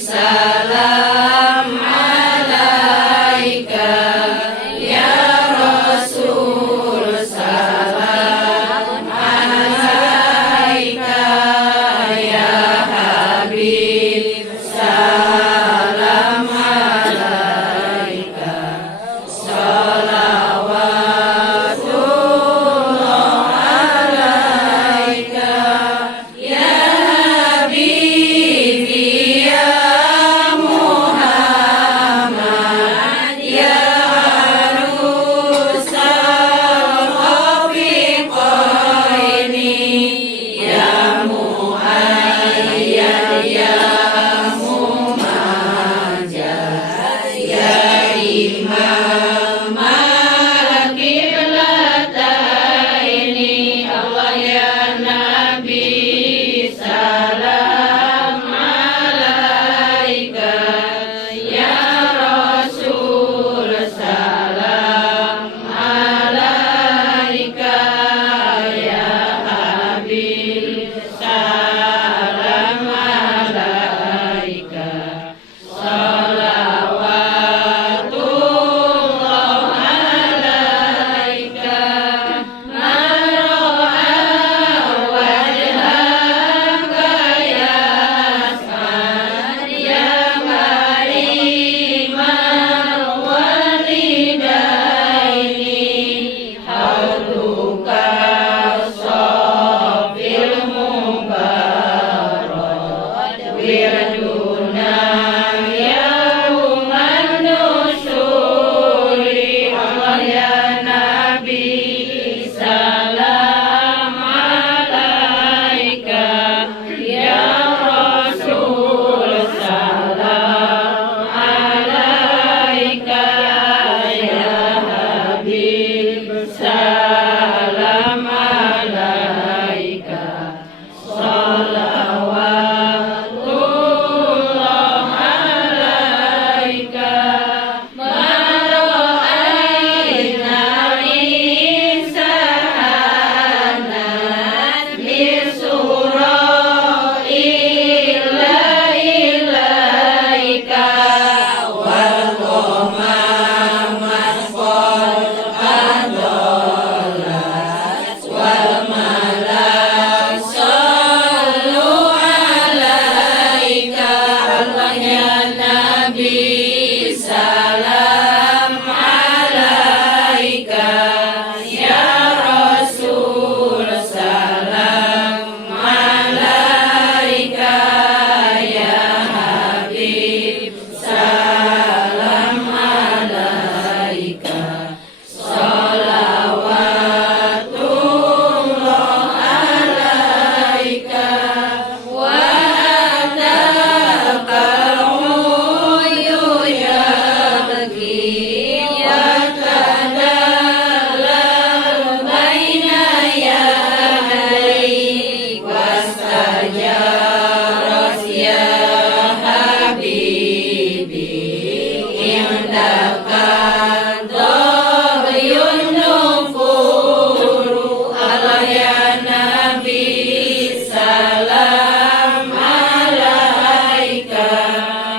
salam alaika ya Rasul, salam alaika ya Habib, salam alaika, salawatullah alaika ya Habibi ya Muhammad ya arusal rafiqaini ya muayyad ya mumajjad ya imam al-qiblataini. Allah ya Nabi salam alaika ya Rasul, salam alaika ya Habib, salam alaika, salawatullah alaika, maro'a wajhaka ya As'ad ya karimal walidaini, hauduka sofil mubarak wirduna yauman nusyuri. Allah ya Nabi salam alaika ya Rasul, salam alaika ya Habib, salam alaika, salawatullah alaika, mara'aina insanan bisura illa ilaika, wal qamama qad adallat wal malak sallu alaika. Allah ya Nabi salam alaika ya Rasul, salam alaika ya Habib, salam alaika, salawatullah alaika, wa atakal uyu yabki wa tadallal baina yadayk wastajarat ya Habibi indaka dhahyun nufuru. Allah ya Nabi salam alaika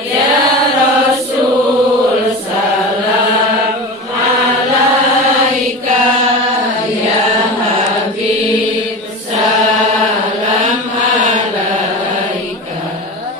ya Rasul, salam alaika ya Habib, salam alaika,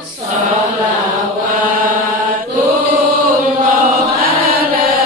salawatullah alaika.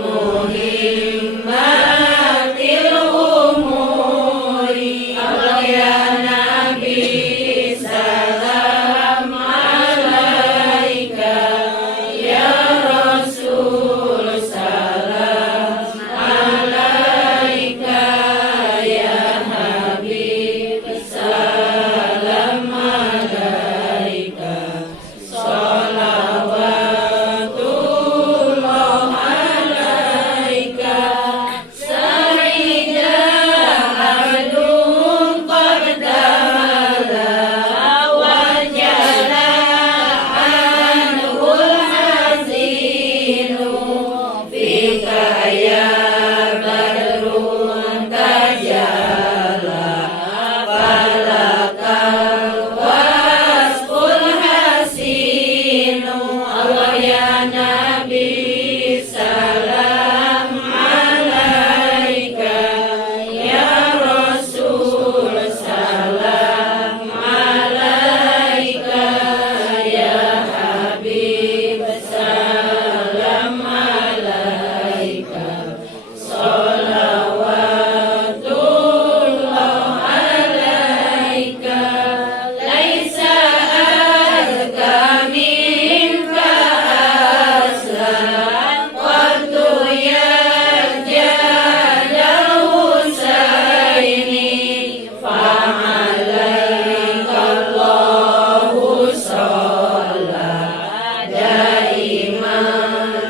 muhimmatil umuri. Allah ya Nabi salam alaika, ya Rasul salam alaika, ya Habib salam alaika. Salawatullah alaika, Sayyida Adun qad damala wajala anhul hazinu, fika ya badrun tajala, falakal wasful hasinu. Allah ya Nabi salam alaika, ya Rasul salam alaika, ya Habib salam alaika. Salawatullah alaika, laisa azka minka aslan, qaddu yajadal Husaini, fa'alaika Allahu sholla daiman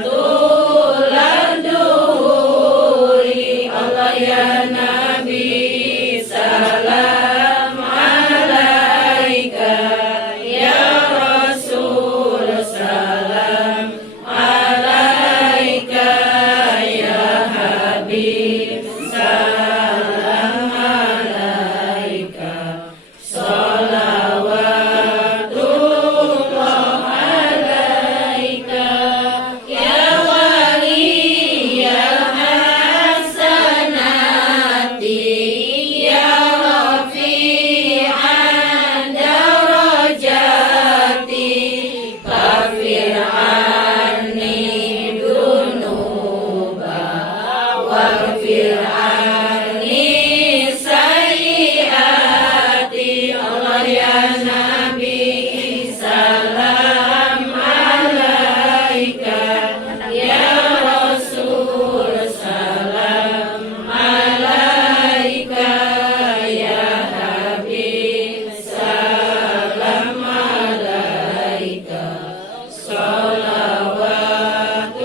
tulan duhuri. Allah ya Nabi salam alaika, ya Rasul salam alaika, ya Habib salam alaika. Salawatullah alaika, ya waliyal hasanati, ya rafi'an darajati, kafir anni dunuba waghfir anni sayyiati. Allah ya Nabi salam alaika, ya Rasul salam alaika, ya Habib salam alaika.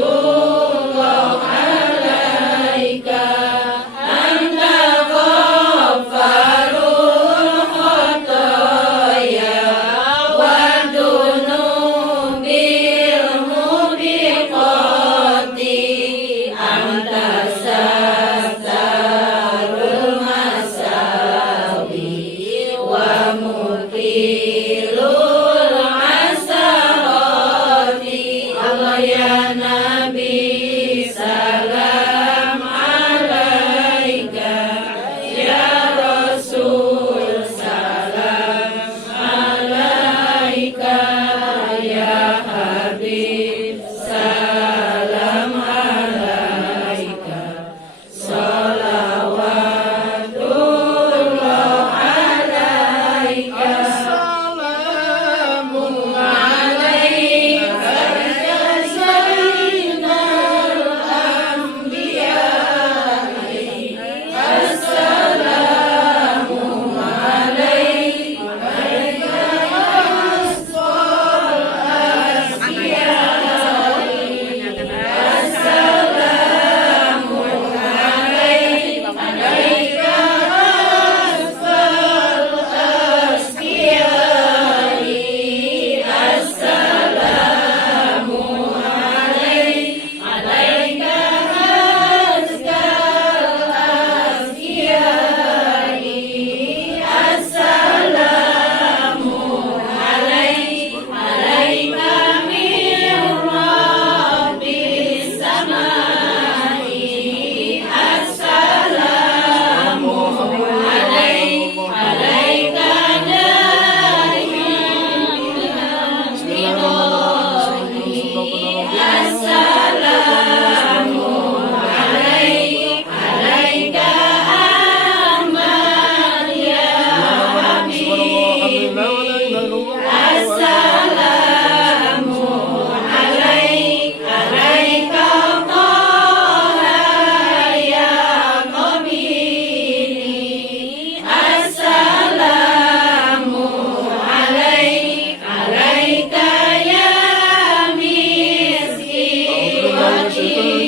Salawatullah alaika, anta ghaffarul khotoya wa dunubil mubiqati, anta sattarul masawi wa mukilul asarati. Allah ya Nabi salam alaika, ya Rasul salam alaika, ya Habib salam alaika. Salawatullah alaika, assalamu alaika ya Sayyidina Al-Fatihah.